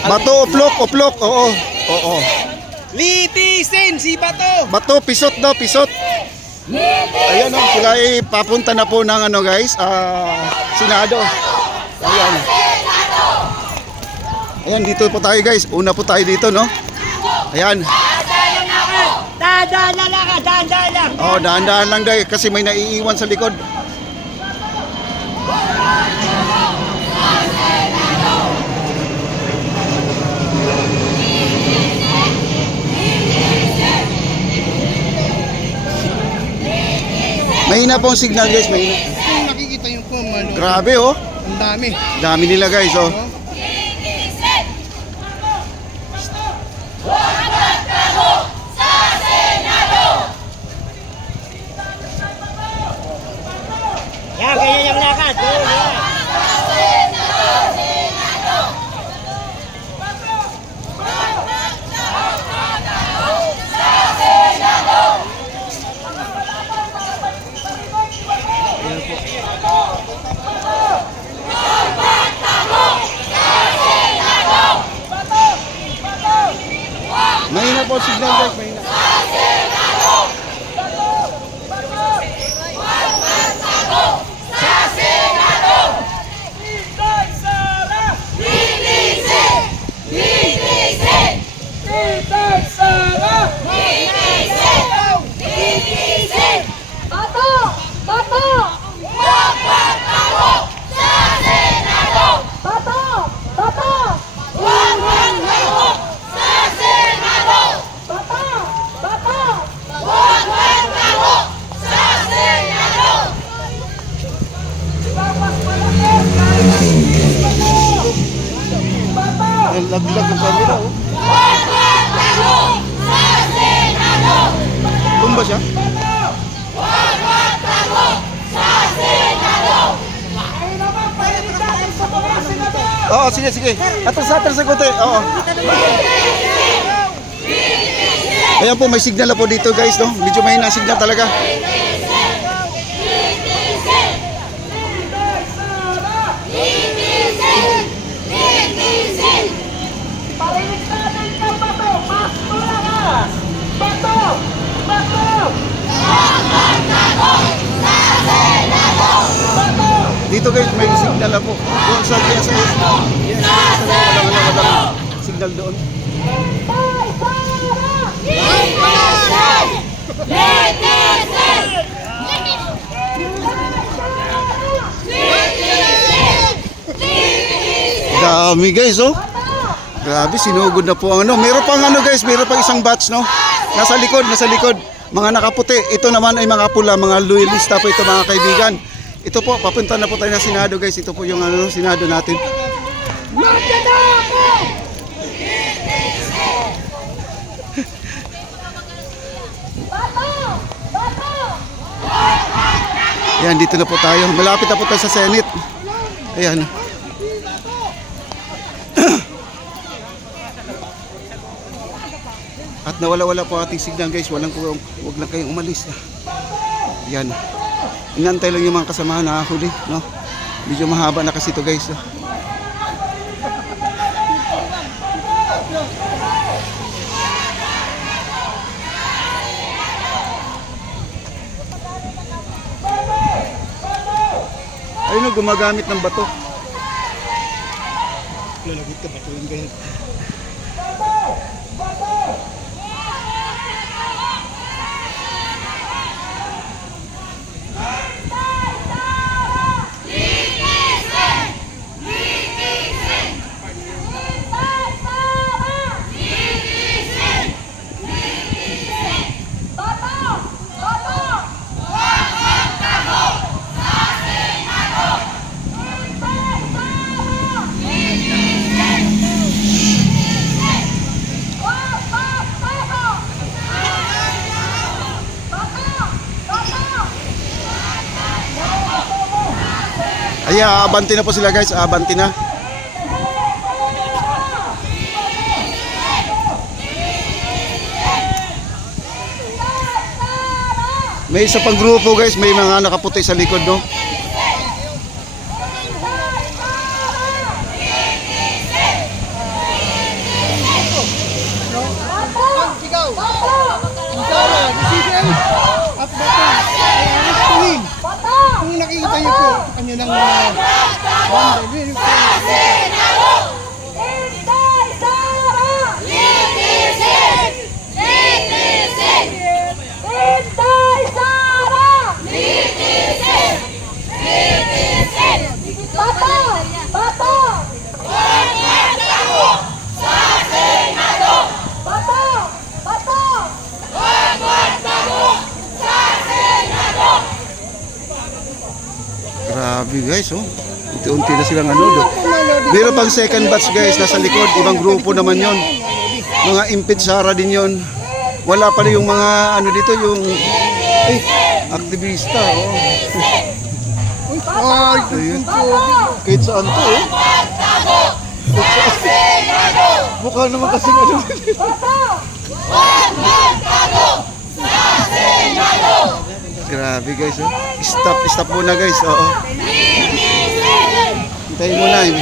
Bato, uplok, oo. Oo. Litisin si Bato. Bato, pisot daw, pisot. Ayan o, sila ay papunta na po ng ano guys, Senado. Ayan. Ayan, dito po tayo guys. Una po tayo dito, no? Ayan. Dahan-dahan lang ka, dahan-dahan lang. Oh, dahan-dahan lang guys kasi may naiiwan sa likod. Mahina po ang signal guys, mahina. Kung nakikita yung po, ano, Grabe oh. ang dami. Dami nila guys oh. Yan, ganyan yung lakad. Yan. Mahina po ang signal guys, mahina. Laglag ang camera oh. Tumba siya? Oo, sige, sige. Atras sa kote. Oo. Ayan po, may signal na po dito guys, no? Medyo mahina signal talaga. Dito guys, may signal na po. Doon sa PSS. Yes, walang signal doon. Dami guys, oh. Grabe, sinugod na po ang ano. Meron pang ano guys, meron pang isang batch, no? Nasa likod. Mga nakaputi. Ito naman ay mga pula, mga loyalista po ito mga kaibigan. Ito po, papunta na po tayo ng Senado guys. Ito po yung ano, Senado natin. Ayan, dito na po tayo. Malapit na po tayo sa Senate. Ayan. At nawala-wala po ating signal guys. Wag lang kayong umalis. Ayan. Inantay lang yung mga kasamahan na huli, no? Medyo mahaba na kasi ito guys. Ayun o, gumagamit ng bato. Lalagot ka, bato yung ganyan. Ay, abanti na po sila guys, abanti na. May isa pang grupo guys, may mga nakaputi sa likod, no? nyo ng banda. Grabe guys, oh. Unti-unti na silang ano. Meron pang second batch guys, nasa likod. Ibang grupo naman yon. Mga impit Sara din yon. Wala pala yung mga ano dito, yung aktivista, oh. Ay, Ayun. Kahit saan to, eh. Mukha naman kasing ano. Grabe guys, oh. Stop muna guys, oo. Hintayin muna, eh.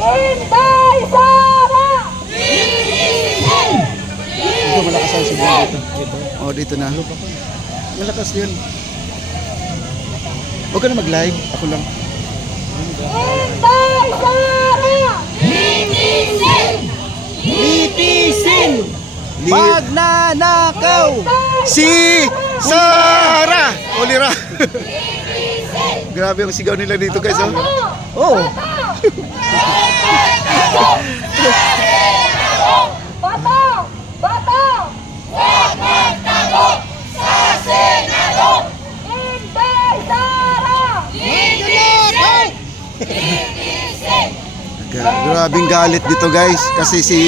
Inday Sara! Dito malakas ang sigaw dito. Oh, dito na. Malakas din. Huwag ka na mag-live. Ako lang. Inday Sara! litisin! Magnanakaw! Si Sara! Olira! Grabe ang sigaw nila dito guys, oh. Oh! Bato! Bato! Inday Sara! Grabing galit dito guys kasi si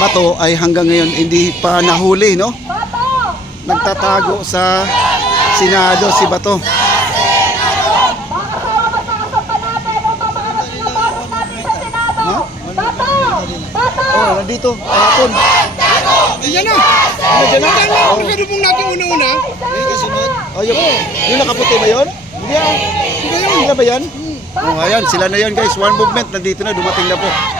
Bato ay hanggang ngayon hindi pa nahuli, no? Bato! Nagtatago sa Senado si Bato. Ha? Bato! Oh, nandito. Hapon. Yan na! Yan na! Pasalubong natin una-una. Oh, yung nakaputi ba yun? Hindi ah. Sila ba yan? Oh, ayan, sila na yan guys. One movement, nandito na, dumating na po.